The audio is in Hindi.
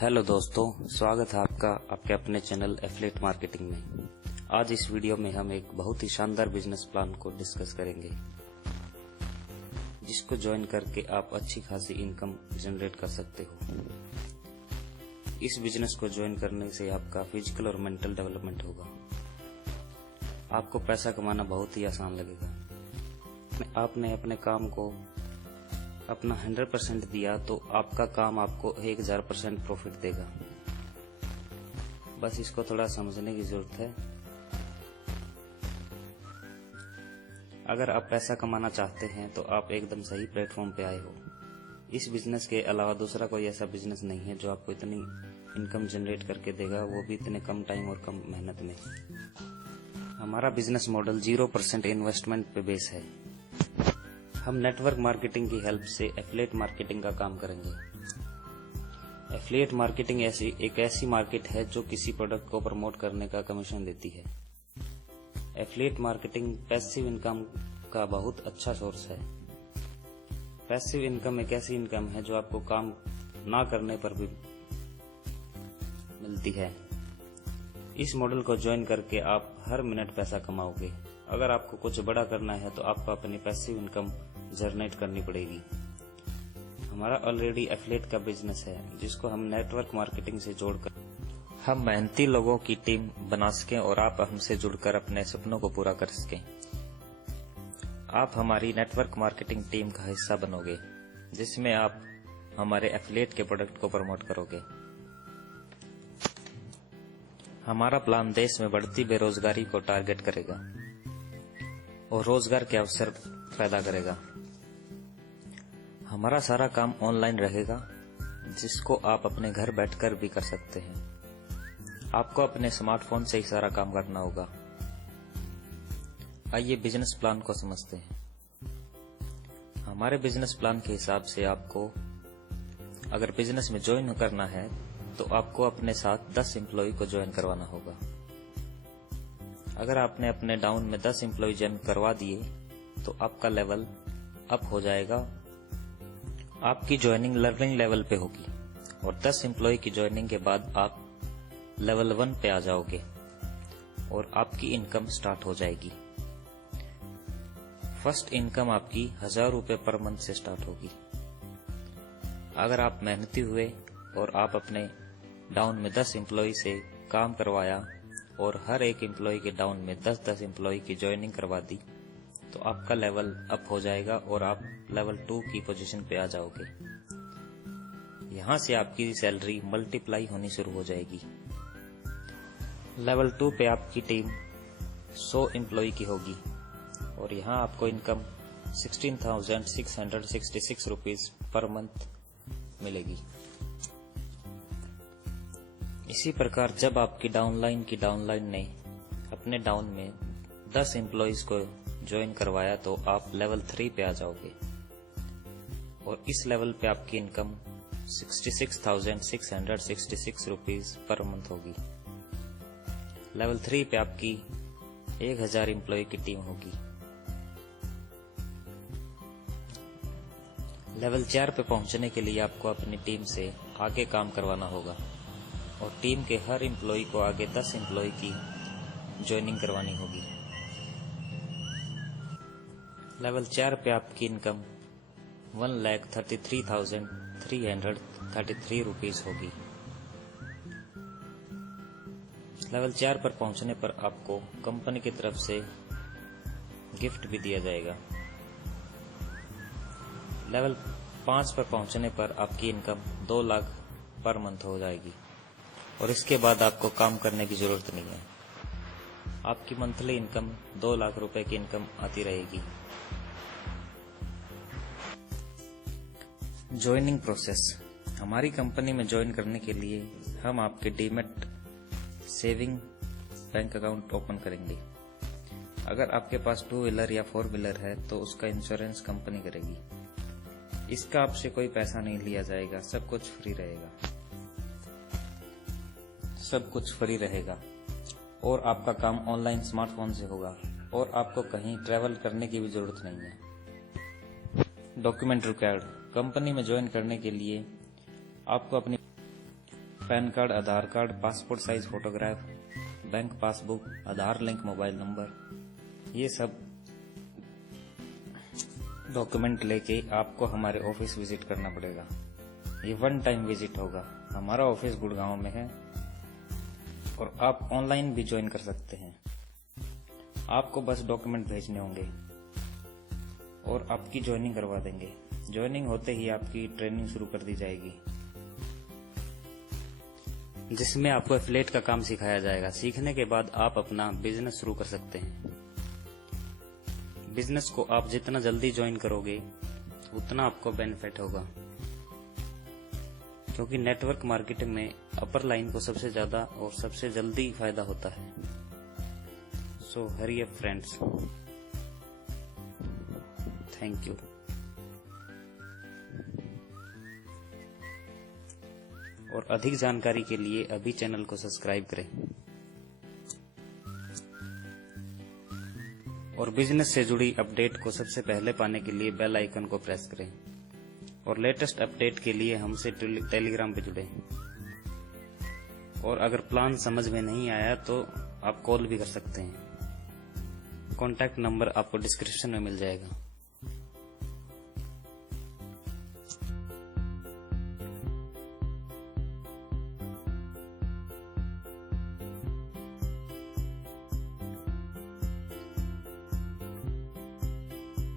हेलो दोस्तों, स्वागत है आपका आपके अपने चैनल एफिलिएट मार्केटिंग में। आज इस वीडियो में हम एक बहुत ही शानदार बिजनेस प्लान को डिस्कस करेंगे, जिसको ज्वाइन करके आप अच्छी खासी इनकम जनरेट कर सकते हो। इस बिजनेस को ज्वाइन करने से आपका फिजिकल और मेंटल डेवलपमेंट होगा। आपको पैसा कमाना बहुत ही आसान लगेगा। आपने अपने काम को अपना 100% दिया तो आपका काम आपको 1000% प्रॉफिट देगा। बस इसको थोड़ा समझने की जरूरत है। अगर आप पैसा कमाना चाहते हैं तो आप एकदम सही प्लेटफॉर्म पे आए हो। इस बिजनेस के अलावा दूसरा कोई ऐसा बिजनेस नहीं है जो आपको इतनी इनकम जनरेट करके देगा, वो भी इतने कम टाइम और कम मेहनत में। हमारा बिजनेस मॉडल 0% इन्वेस्टमेंट पे बेस है। हम नेटवर्क मार्केटिंग की हेल्प से एफिलिएट मार्केटिंग का काम करेंगे। एफिलिएट मार्केटिंग एक ऐसी मार्केट है जो किसी प्रोडक्ट को प्रमोट करने का कमीशन देती है। एफिलिएट मार्केटिंग पैसिव इनकम का बहुत अच्छा सोर्स है। पैसिव इनकम एक ऐसी इनकम है जो आपको काम ना करने पर भी मिलती है। इस मॉडल को ज्वाइन करके आप हर मिनट पैसा कमाओगे। अगर आपको कुछ बड़ा करना है तो आपको अपनी पैसिव इनकम जनरेट करनी पड़ेगी। हमारा ऑलरेडी एफिलिएट का बिजनेस है, जिसको हम नेटवर्क मार्केटिंग से जोड़कर हम मेहनती लोगों की टीम बना सकें और आप हमसे जुड़कर अपने सपनों को पूरा कर सकें। आप हमारी नेटवर्क मार्केटिंग टीम का हिस्सा बनोगे, जिसमें आप हमारे एफिलिएट के प्रोडक्ट को प्रमोट करोगे। हमारा प्लान देश में बढ़ती बेरोजगारी को टारगेट करेगा और रोजगार के अवसर पैदा करेगा। हमारा सारा काम ऑनलाइन रहेगा, जिसको आप अपने घर बैठकर भी कर सकते हैं। आपको अपने स्मार्टफोन से ही सारा काम करना होगा। आइए बिजनेस प्लान को समझते हैं। हमारे बिजनेस प्लान के हिसाब से आपको अगर बिजनेस में ज्वाइन करना है तो आपको अपने साथ 10 एम्प्लॉय को ज्वाइन करवाना होगा। अगर आपने अपने डाउन में 10 एम्प्लॉय ज्वाइन करवा दिए तो आपका लेवल अप हो जाएगा। आपकी ज्वाइनिंग लर्निंग लेवल पे होगी और 10 एम्प्लॉय की ज्वाइनिंग के बाद आप लेवल 1 पे आ जाओगे और आपकी इनकम स्टार्ट हो जाएगी। फर्स्ट इनकम आपकी 1000 रुपए पर मंथ से स्टार्ट होगी। अगर आप मेहनती हुए और आप अपने डाउन में 10 एम्प्लॉय से काम करवाया और हर एक एम्प्लॉय के डाउन में 10-10 एम्प्लॉय की ज्वाइनिंग करवा दी तो आपका लेवल अप हो जाएगा और आप लेवल 2 की पोजीशन पे आ जाओगे। यहाँ से आपकी सैलरी मल्टीप्लाई होनी शुरू हो जाएगी। लेवल 2 पे आपकी टीम 100 एम्प्लॉय की होगी और यहाँ आपको इनकम 16,666 रुपीज पर मंथ मिलेगी। इसी प्रकार जब आपकी डाउनलाइन ने अपने डाउन में 10 एम्प्लॉयज को ज्वाइन करवाया तो आप लेवल 3 पे आ जाओगे और इस लेवल पे आपकी इनकम 66,666 रुपीज पर मंथ होगी। लेवल 3 पे आपकी 1000 एम्प्लॉय की टीम होगी। लेवल 4 पे पहुंचने के लिए आपको अपनी टीम से आगे काम करवाना होगा और टीम के हर एम्प्लॉय को आगे 10 एम्प्लॉय की ज्वाइनिंग करवानी होगी। लेवल 4 पे आपकी इनकम 1,33,333 रुपीज होगी। लेवल 4 पर पहुंचने पर आपको कंपनी की तरफ से गिफ्ट भी दिया जाएगा। लेवल 5 पर पहुंचने पर आपकी इनकम 2 लाख पर मंथ हो जाएगी और इसके बाद आपको काम करने की जरूरत नहीं है। आपकी मंथली इनकम 2 लाख रुपए की इनकम आती रहेगी। Joining process. हमारी कंपनी में ज्वाइन करने के लिए हम आपके demat saving bank account open करेंगे। अगर आपके पास 2 व्हीलर या 4 व्हीलर है तो उसका इंश्योरेंस कंपनी करेगी। इसका आपसे कोई पैसा नहीं लिया जाएगा, सब कुछ फ्री रहेगा और आपका काम ऑनलाइन स्मार्टफोन से होगा और आपको कहीं ट्रैवल करने की भी जरूरत नहीं है। Document required. कंपनी में ज्वाइन करने के लिए आपको अपनी PAN card, Aadhaar card, passport size photograph, bank passbook, Aadhaar link mobile number, ये सब डॉक्यूमेंट लेके आपको हमारे ऑफिस विजिट करना पड़ेगा। ये 1 टाइम विजिट होगा। हमारा ऑफिस गुड़गांव में है और आप ऑनलाइन भी ज्वाइन कर सकते हैं। आपको बस डॉक्यूमेंट भेजने होंगे और आपकी ज्वाइनिंग करवा देंगे। ज्वाइनिंग होते ही आपकी ट्रेनिंग शुरू कर दी जाएगी, जिसमें आपको एफिलिएट का काम सिखाया जाएगा। सीखने के बाद आप अपना बिजनेस शुरू कर सकते हैं। बिजनेस को आप जितना जल्दी ज्वाइन करोगे उतना आपको बेनिफिट होगा, क्योंकि नेटवर्क मार्केटिंग में अपर लाइन को सबसे ज्यादा और सबसे जल्दी फायदा होता है। So hurry up friends, thank you. और अधिक जानकारी के लिए अभी चैनल को सब्सक्राइब करें और बिजनेस से जुड़ी अपडेट को सबसे पहले पाने के लिए बेल आइकन को प्रेस करें और लेटेस्ट अपडेट के लिए हमसे टेलीग्राम पे जुड़ें। और अगर प्लान समझ में नहीं आया तो आप कॉल भी कर सकते हैं। कॉन्टैक्ट नंबर आपको डिस्क्रिप्शन में मिल जाएगा।